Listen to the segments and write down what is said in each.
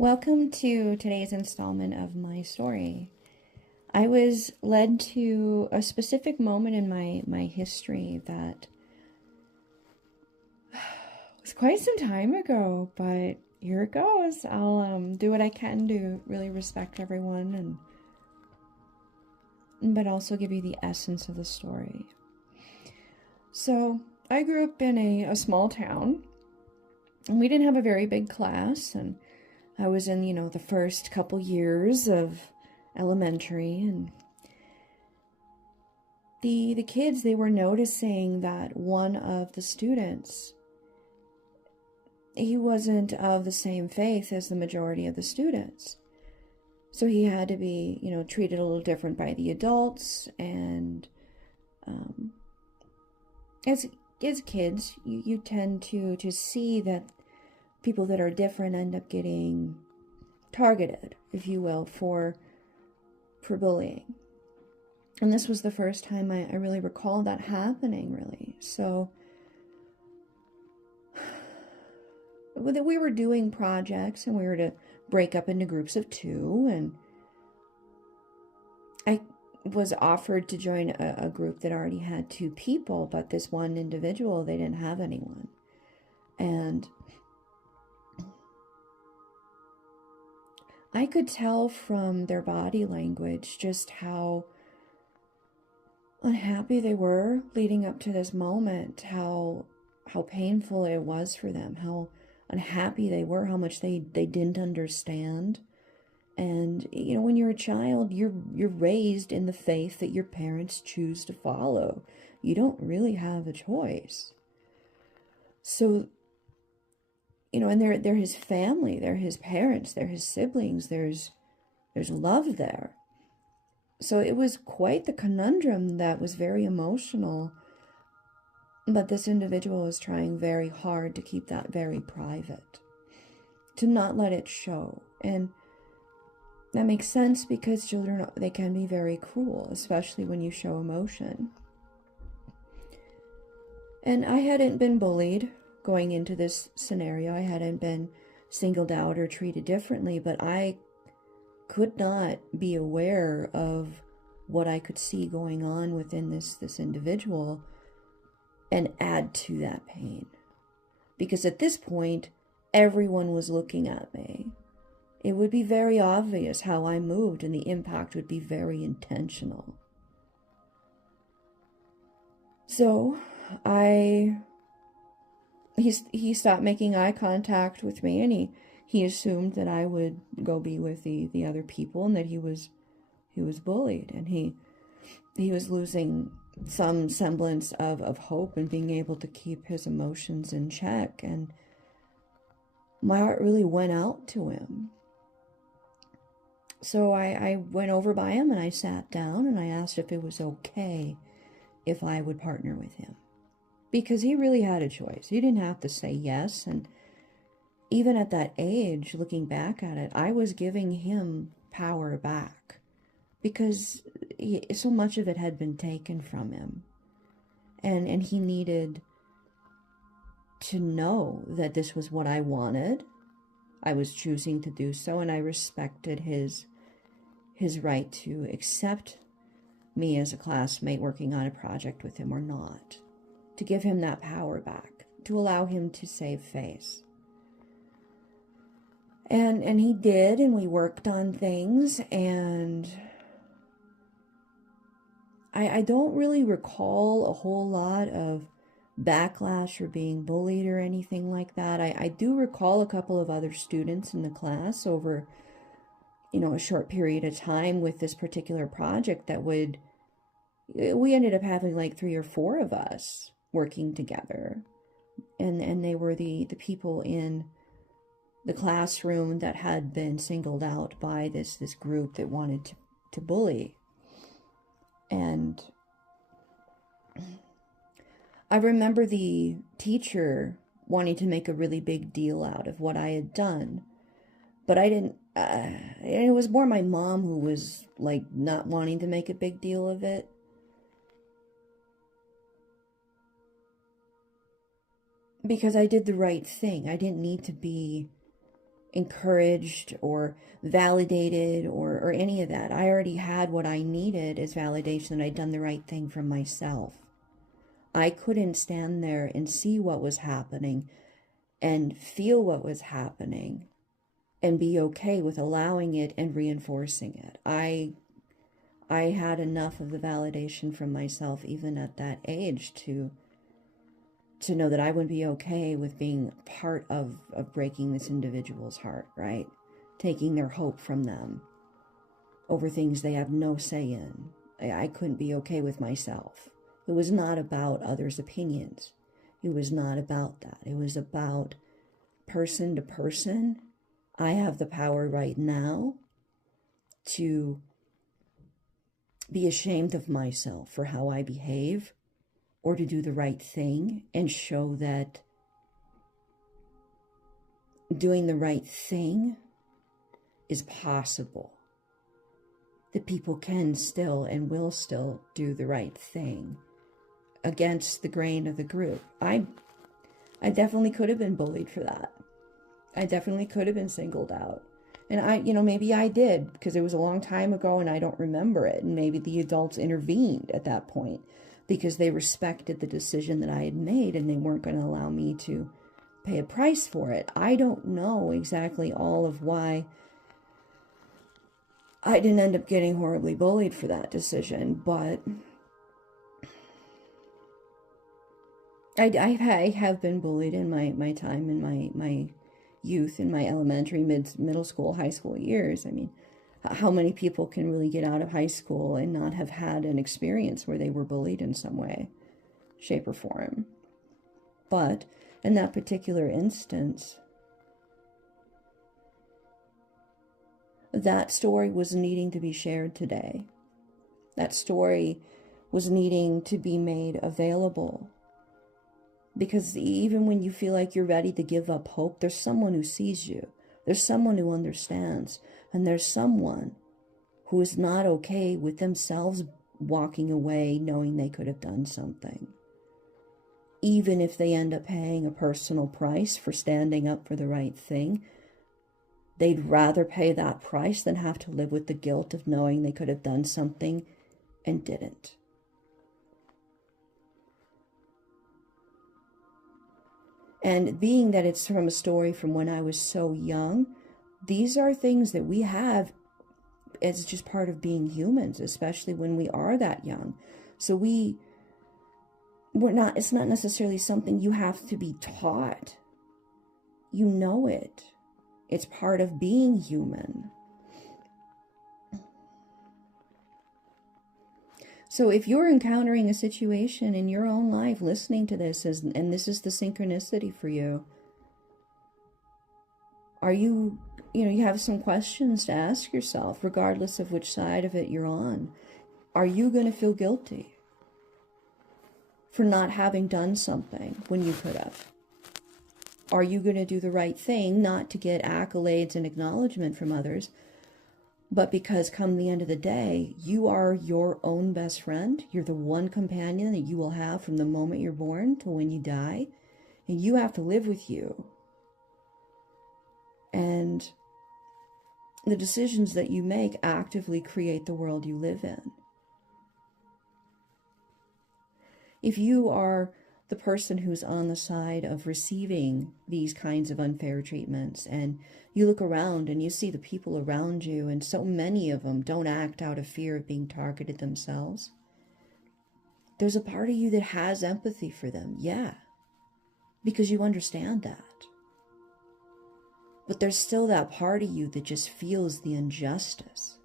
Welcome to today's installment of my story. I was led to a specific moment in my history that was quite some time ago, but here it goes. I'll do what I can to really respect everyone but also give you the essence of the story. So I grew up in a small town, and we didn't have a very big class, and I was in, the first couple years of elementary, and the kids, they were noticing that one of the students, he wasn't of the same faith as the majority of the students. So he had to be, treated a little different by the adults, and as kids, you tend to see that people that are different end up getting targeted, if you will, for bullying. And this was the first time I really recall that happening, really. So we were doing projects, and we were to break up into groups of 2, and I was offered to join a group that already had 2 people, but this one individual, they didn't have anyone. And I could tell from their body language just how unhappy they were leading up to this moment, how painful it was for them, how unhappy they were, how much they didn't understand. And, when you're a child, you're raised in the faith that your parents choose to follow. You don't really have a choice. So, and they're his family, they're his parents, they're his siblings, there's love there. So it was quite the conundrum that was very emotional, but this individual was trying very hard to keep that very private, to not let it show. And that makes sense, because children, they can be very cruel, especially when you show emotion. And I hadn't been bullied going into this scenario. I hadn't been singled out or treated differently, but I could not be aware of what I could see going on within this individual and add to that pain. Because at this point, everyone was looking at me. It would be very obvious how I moved, and the impact would be very intentional. So he stopped making eye contact with me, and he assumed that I would go be with the other people, and that he was bullied, and he was losing some semblance of hope and being able to keep his emotions in check. And my heart really went out to him. So I went over by him, and I sat down, and I asked if it was okay if I would partner with him. Because he really had a choice. He didn't have to say yes. And even at that age, looking back at it, I was giving him power back, because so much of it had been taken from him. And he needed to know that this was what I wanted. I was choosing to do so, and I respected his right to accept me as a classmate working on a project with him or not. To give him that power back, to allow him to save face. And he did, and we worked on things, and I don't really recall a whole lot of backlash or being bullied or anything like that. I do recall a couple of other students in the class over, a short period of time with this particular project we ended up having like 3 or 4 of us working together, and they were the people in the classroom that had been singled out by this group that wanted to bully. And I remember the teacher wanting to make a really big deal out of what I had done, but I didn't, it was more my mom who was like not wanting to make a big deal of it. Because I did the right thing. I didn't need to be encouraged or validated or any of that. I already had what I needed as validation that I'd done the right thing for myself. I couldn't stand there and see what was happening and feel what was happening and be okay with allowing it and reinforcing it. I had enough of the validation from myself even at that age to know that I would be okay with being part of breaking this individual's heart, right? Taking their hope from them over things they have no say in. I couldn't be okay with myself. It was not about others' opinions. It was not about that. It was about person to person. I have the power right now to be ashamed of myself for how I behave, or to do the right thing and show that doing the right thing is possible. That people can still and will still do the right thing against the grain of the group. I definitely could have been bullied for that. I definitely could have been singled out. And maybe I did, because it was a long time ago and I don't remember it. And maybe the adults intervened at that point because they respected the decision that I had made and they weren't going to allow me to pay a price for it. I don't know exactly all of why I didn't end up getting horribly bullied for that decision, but I have been bullied in my time in my youth, in my elementary, middle school, high school years. I mean, how many people can really get out of high school and not have had an experience where they were bullied in some way, shape, or form? But in that particular instance, that story was needing to be shared today. That story was needing to be made available. Because even when you feel like you're ready to give up hope, there's someone who sees you. There's someone who understands. And there's someone who is not okay with themselves walking away knowing they could have done something. Even if they end up paying a personal price for standing up for the right thing, they'd rather pay that price than have to live with the guilt of knowing they could have done something and didn't. And being that it's from a story from when I was so young, these are things that we have as just part of being humans, especially when we are that young. So it's not necessarily something you have to be taught. You know it. It's part of being human. So if you're encountering a situation in your own life, listening to this, and this is the synchronicity for you, are you have some questions to ask yourself, regardless of which side of it you're on. Are you going to feel guilty for not having done something when you could have? Are you going to do the right thing, not to get accolades and acknowledgement from others, but because come the end of the day, you are your own best friend. You're the one companion that you will have from the moment you're born till when you die. And you have to live with you. And the decisions that you make actively create the world you live in. If you are the person who's on the side of receiving these kinds of unfair treatments, and you look around and you see the people around you, and so many of them don't act out of fear of being targeted themselves, there's a part of you that has empathy for them, yeah, because you understand that. But there's still that part of you that just feels the injustice,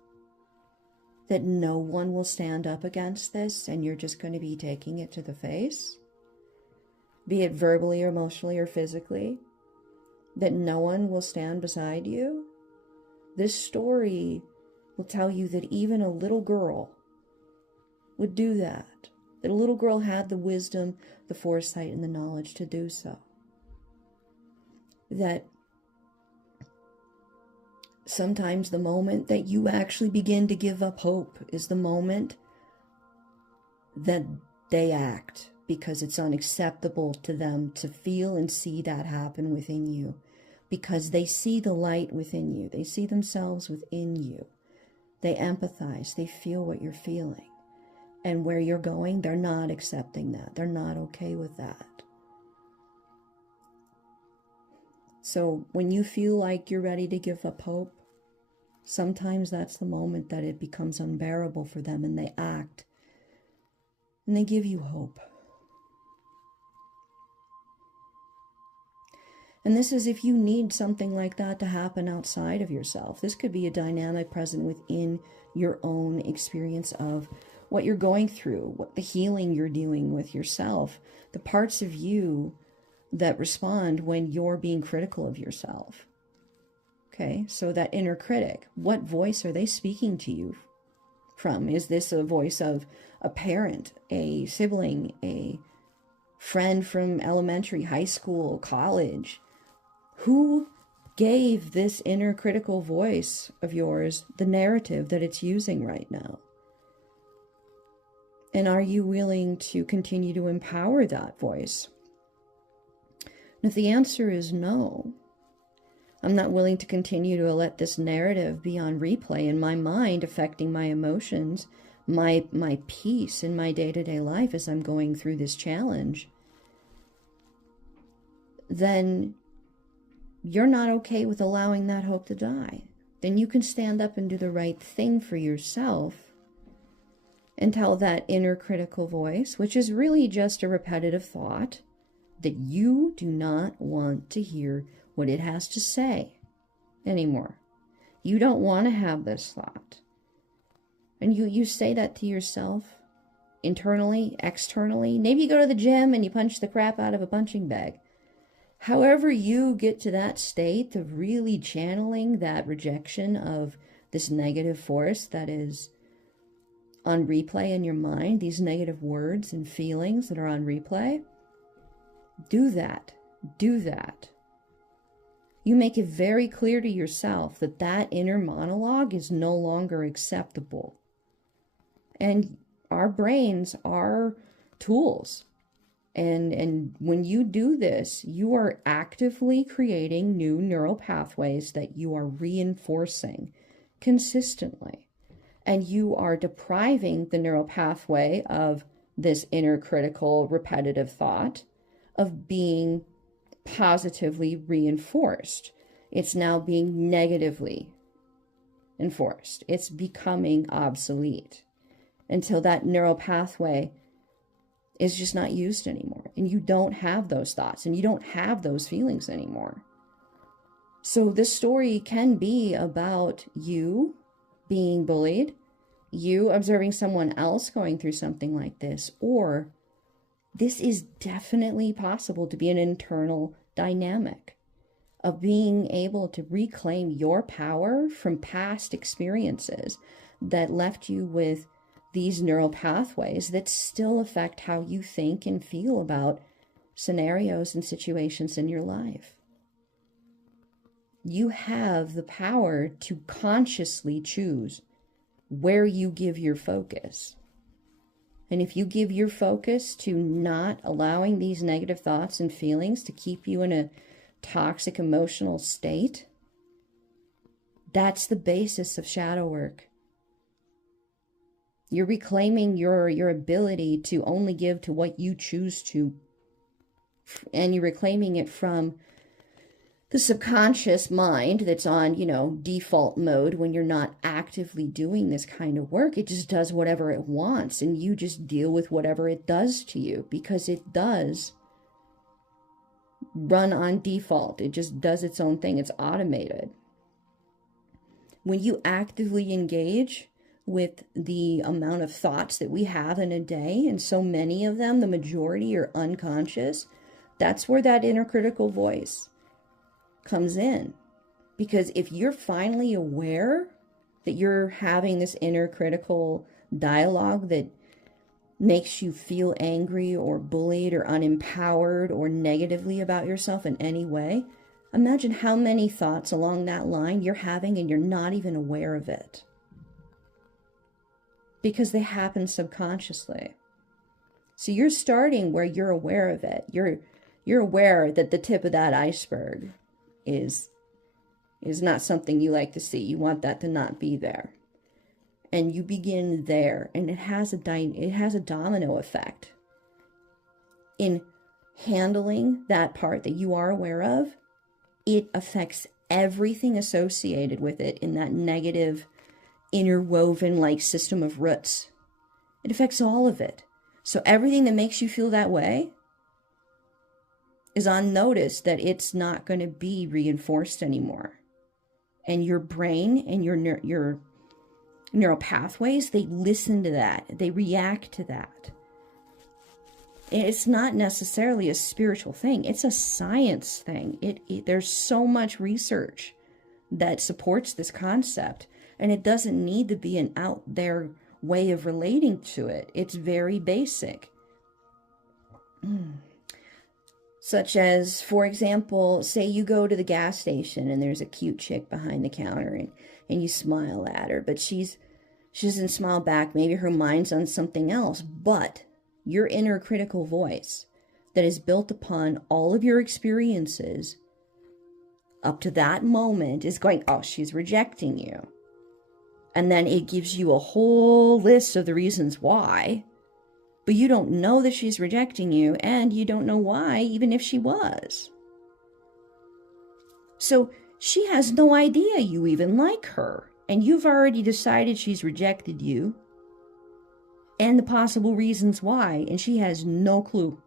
that no one will stand up against this, and you're just going to be taking it to the face, be it verbally or emotionally or physically, that no one will stand beside you. This story will tell you that even a little girl would do that a little girl had the wisdom, the foresight, and the knowledge to do so. That sometimes the moment that you actually begin to give up hope is the moment that they act, because it's unacceptable to them to feel and see that happen within you, because they see the light within you. They see themselves within you. They empathize. They feel what you're feeling. And where you're going, they're not accepting that. They're not okay with that. So when you feel like you're ready to give up hope, sometimes that's the moment that it becomes unbearable for them, and they act and they give you hope. And this is if you need something like that to happen outside of yourself. This could be a dynamic present within your own experience of what you're going through, what the healing you're doing with yourself, the parts of you that respond when you're being critical of yourself. Okay, so that inner critic, what voice are they speaking to you from? Is this a voice of a parent, a sibling, a friend from elementary, high school, college? Who gave this inner critical voice of yours the narrative that it's using right now? And are you willing to continue to empower that voice? And if the answer is no, I'm not willing to continue to let this narrative be on replay in my mind, affecting my emotions, my peace in my day-to-day life as I'm going through this challenge, then you're not okay with allowing that hope to die. Then you can stand up and do the right thing for yourself and tell that inner critical voice, which is really just a repetitive thought, that you do not want to hear what it has to say anymore. You don't want to have this thought. And you say that to yourself internally, externally. Maybe you go to the gym and you punch the crap out of a punching bag. However you get to that state of really channeling that rejection of this negative force that is on replay in your mind, these negative words and feelings that are on replay, do that. Do that. You make it very clear to yourself that that inner monologue is no longer acceptable. And our brains are tools. And when you do this, you are actively creating new neural pathways that you are reinforcing consistently. And you are depriving the neural pathway of this inner critical repetitive thought of being positively reinforced. It's now being negatively enforced. It's becoming obsolete until that neural pathway is just not used anymore. And you don't have those thoughts and you don't have those feelings anymore. So this story can be about you being bullied, you observing someone else going through something like this, or this is definitely possible to be an internal dynamic of being able to reclaim your power from past experiences that left you with these neural pathways that still affect how you think and feel about scenarios and situations in your life. You have the power to consciously choose where you give your focus. And if you give your focus to not allowing these negative thoughts and feelings to keep you in a toxic emotional state, that's the basis of shadow work. You're reclaiming your ability to only give to what you choose to. And you're reclaiming it from the subconscious mind that's on, default mode when you're not actively doing this kind of work. It just does whatever it wants, and you just deal with whatever it does to you because it does run on default. It just does its own thing. It's automated. When you actively engage with the amount of thoughts that we have in a day, and so many of them, the majority are unconscious, that's where that inner critical voice comes in. Because if you're finally aware that you're having this inner critical dialogue that makes you feel angry or bullied or unempowered or negatively about yourself in any way, imagine how many thoughts along that line you're having and you're not even aware of it. Because they happen subconsciously. So you're starting where you're aware of it. You're aware that the tip of that iceberg is not something you like to see. You want that to not be there. And you begin there, and it has a domino effect. In handling that part that you are aware of, it affects everything associated with it in that negative, interwoven like system of roots. It affects all of it. So everything that makes you feel that way is on notice that it's not going to be reinforced anymore. And your brain and your neural pathways, they listen to that. They react to that. It's not necessarily a spiritual thing. It's a science thing. There's so much research that supports this concept, and it doesn't need to be an out there way of relating to it. It's very basic. Such as, for example, say you go to the gas station and there's a cute chick behind the counter, and you smile at her, but she doesn't smile back. Maybe her mind's on something else, but your inner critical voice that is built upon all of your experiences up to that moment is going, oh, she's rejecting you. And then it gives you a whole list of the reasons why, but you don't know that she's rejecting you, and you don't know why, even if she was. So she has no idea you even like her, and you've already decided she's rejected you and the possible reasons why, and she has no clue.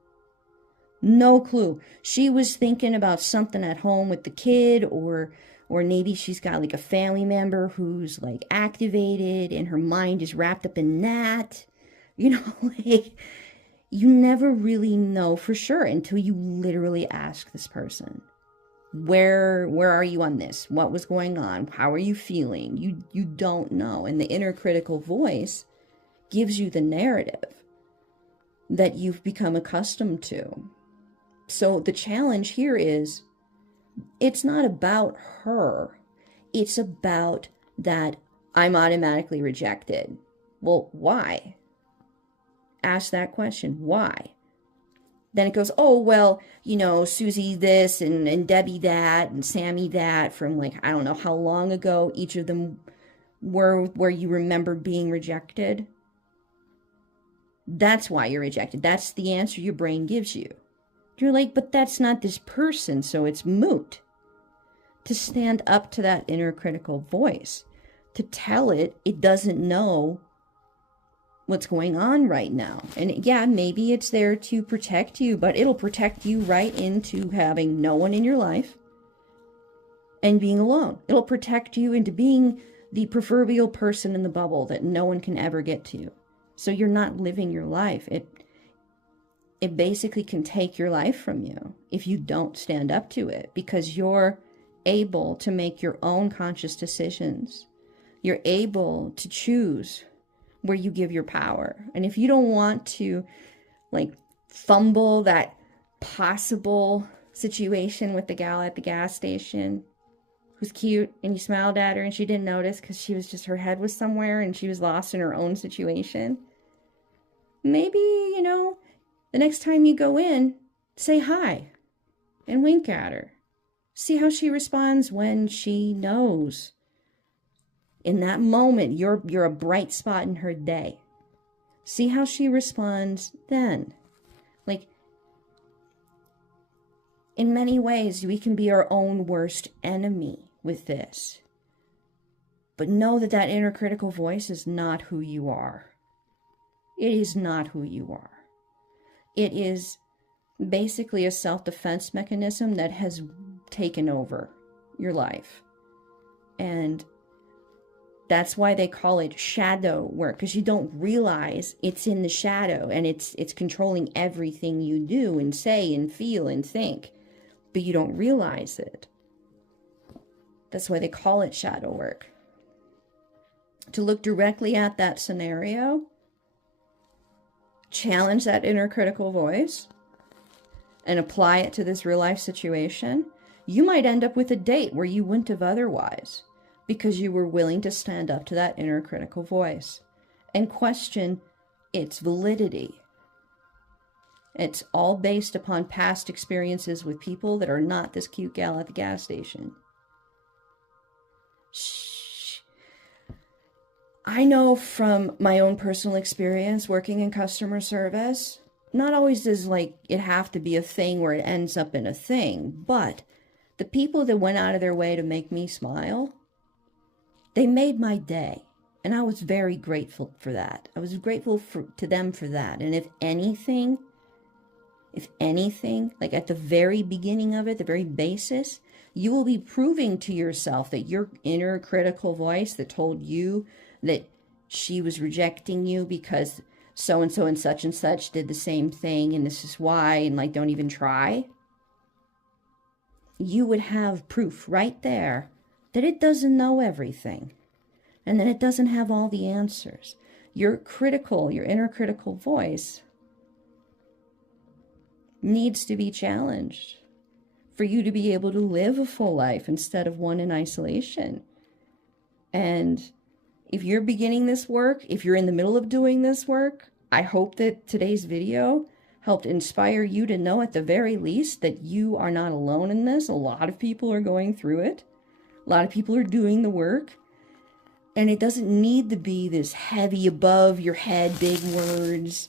No clue. She was thinking about something at home with the kid, or maybe she's got like a family member who's like activated and her mind is wrapped up in that. You know, like, you never really know for sure until you literally ask this person, where are you on this? What was going on? How are you feeling? You don't know. And the inner critical voice gives you the narrative that you've become accustomed to. So the challenge here is, it's not about her. It's about that I'm automatically rejected. Well, why? Ask that question. Why? Then it goes, oh, well, you know, Susie this and Debbie that and Sammy that from like, I don't know how long ago each of them were where you remember being rejected. That's why you're rejected. That's the answer your brain gives you. You're like, but that's not this person, so it's moot. To stand up to that inner critical voice, to tell it doesn't know what's going on right now. And yeah, maybe it's there to protect you, but it'll protect you right into having no one in your life and being alone. It'll protect you into being the proverbial person in the bubble that no one can ever get to. So you're not living your life. It basically can take your life from you if you don't stand up to it, because you're able to make your own conscious decisions. You're able to choose where you give your power. And if you don't want to like fumble that possible situation with the gal at the gas station who's cute and you smiled at her and she didn't notice because she was just, her head was somewhere and she was lost in her own situation, maybe, you know, the next time you go in, say hi and wink at her. See how she responds when she knows. In that moment, you're a bright spot in her day. See how she responds then. Like, in many ways, we can be our own worst enemy with this. But know that that inner critical voice is not who you are. It is not who you are. It is basically a self-defense mechanism that has taken over your life. And that's why they call it shadow work, because you don't realize it's in the shadow and it's controlling everything you do and say and feel and think, but you don't realize it. That's why they call it shadow work. To look directly at that scenario, challenge that inner critical voice, and apply it to this real life situation, you might end up with a date where you wouldn't have otherwise, because you were willing to stand up to that inner critical voice and question its validity. It's all based upon past experiences with people that are not this cute gal at the gas station. Shh. I know from my own personal experience working in customer service, not always does like it have to be a thing where it ends up in a thing, but the people that went out of their way to make me smile, they made my day. And I was very grateful for that. I was grateful to them for that. And if anything, like at the very beginning of it, the very basis, you will be proving to yourself that your inner critical voice that told you that she was rejecting you because so-and-so and such did the same thing and this is why, and like, don't even try. You would have proof right there that it doesn't know everything and that it doesn't have all the answers. Your inner critical voice needs to be challenged for you to be able to live a full life instead of one in isolation. And if you're beginning this work, if you're in the middle of doing this work, I hope that today's video helped inspire you to know at the very least that you are not alone in this. A lot of people are going through it. A lot of people are doing the work. And it doesn't need to be this heavy above your head, big words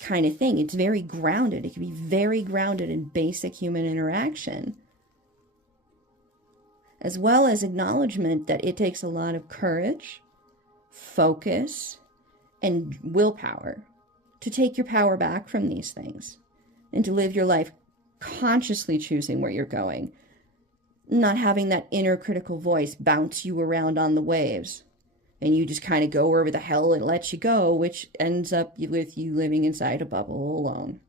kind of thing. It's very grounded. It can be very grounded in basic human interaction, as well as acknowledgement that it takes a lot of courage, focus, and willpower to take your power back from these things and to live your life consciously choosing where you're going, not having that inner critical voice bounce you around on the waves and you just kind of go wherever the hell it lets you go, which ends up with you living inside a bubble alone.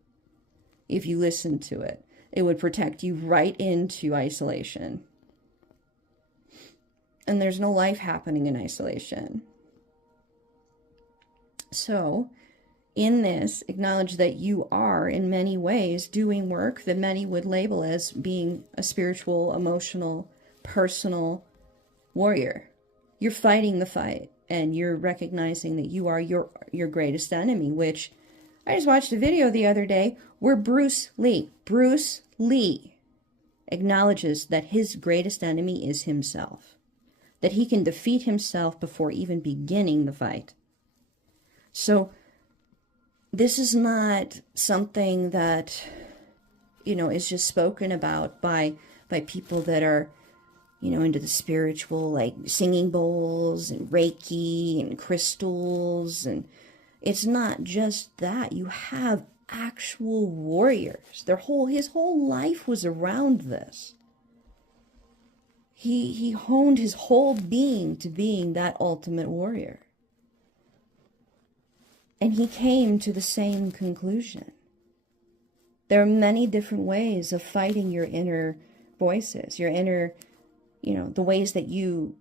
If you listen to it, it would protect you right into isolation. And there's no life happening in isolation. So, in this, acknowledge that you are, in many ways, doing work that many would label as being a spiritual, emotional, personal warrior. You're fighting the fight, and you're recognizing that you are your greatest enemy, which I just watched a video the other day where Bruce Lee acknowledges that his greatest enemy is himself, that he can defeat himself before even beginning the fight. So this is not something that, is just spoken about by people that are, into the spiritual, like singing bowls and Reiki and crystals. And it's not just that. You have actual warriors. His whole life was around this. He honed his whole being to being that ultimate warrior. And he came to the same conclusion. There are many different ways of fighting your inner voices, your inner, the ways that you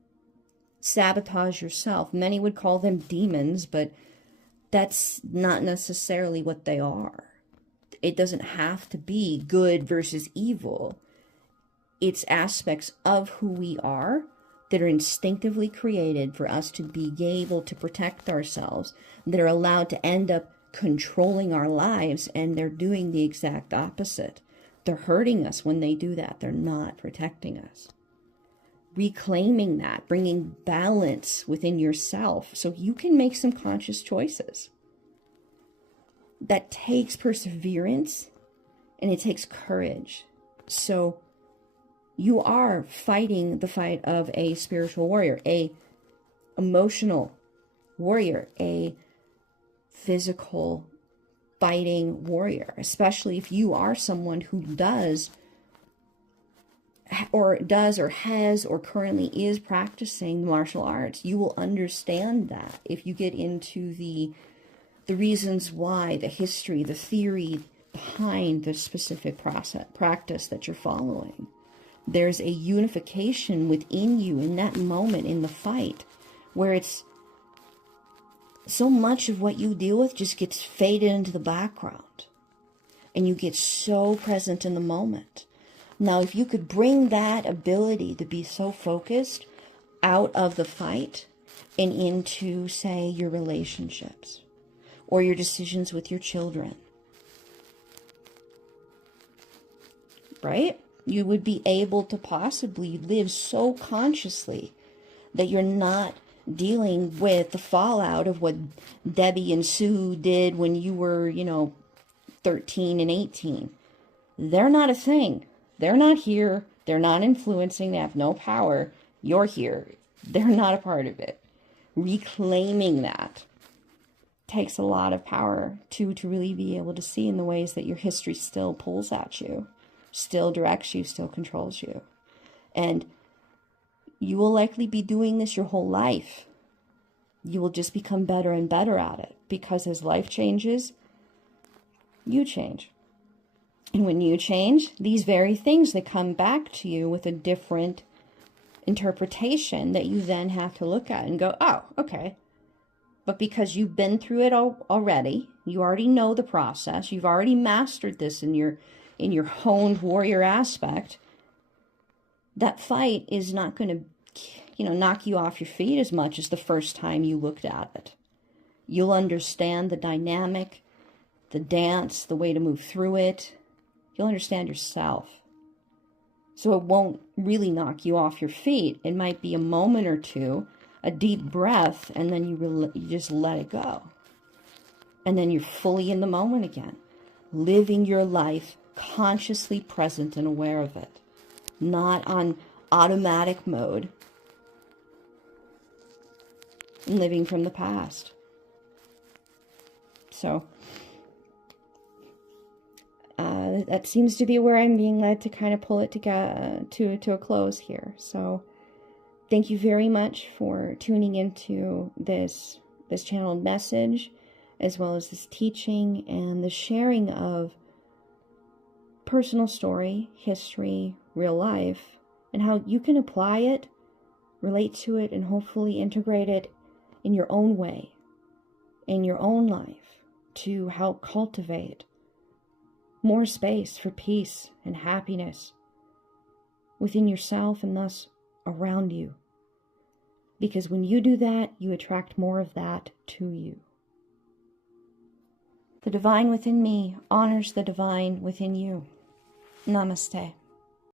sabotage yourself. Many would call them demons, but that's not necessarily what they are. It doesn't have to be good versus evil. It's aspects of who we are that are instinctively created for us to be able to protect ourselves, that are allowed to end up controlling our lives, and they're doing the exact opposite. They're hurting us when they do that. They're not protecting us. Reclaiming that, bringing balance within yourself so you can make some conscious choices. That takes perseverance and it takes courage. So you are fighting the fight of a spiritual warrior, a emotional warrior, a physical fighting warrior, especially if you are someone who does or has or currently is practicing martial arts. You will understand that if you get into the reasons why, the history, the theory behind the specific practice that you're following. There's a unification within you in that moment in the fight where it's so much of what you deal with just gets faded into the background and you get so present in the moment. Now, if you could bring that ability to be so focused out of the fight and into, say, your relationships or your decisions with your children, right? You would be able to possibly live so consciously that you're not dealing with the fallout of what Debbie and Sue did when you were, 13 and 18. They're not a thing. They're not here. They're not influencing. They have no power. You're here. They're not a part of it. Reclaiming that takes a lot of power to really be able to see in the ways that your history still pulls at you, still directs you, still controls you. And you will likely be doing this your whole life. You will just become better and better at it, because as life changes, you change. And when you change, these very things, they come back to you with a different interpretation that you then have to look at and go, oh, okay. But because you've been through it already, you already know the process, you've already mastered this in your honed warrior aspect, that fight is not going to, knock you off your feet as much as the first time you looked at it. You'll understand the dynamic, the dance, the way to move through it. You'll understand yourself. So it won't really knock you off your feet. It might be a moment or two, a deep breath, and then you just let it go. And then you're fully in the moment again, living your life consciously present and aware of it, not on automatic mode, and living from the past. So that seems to be where I'm being led to kind of pull it to a close here. So thank you very much for tuning into this channeled message, as well as this teaching and the sharing of personal story, history, real life, and how you can apply it, relate to it, and hopefully integrate it in your own way, in your own life, to help cultivate more space for peace and happiness within yourself and thus around you. Because when you do that, you attract more of that to you. The divine within me honors the divine within you. Namaste.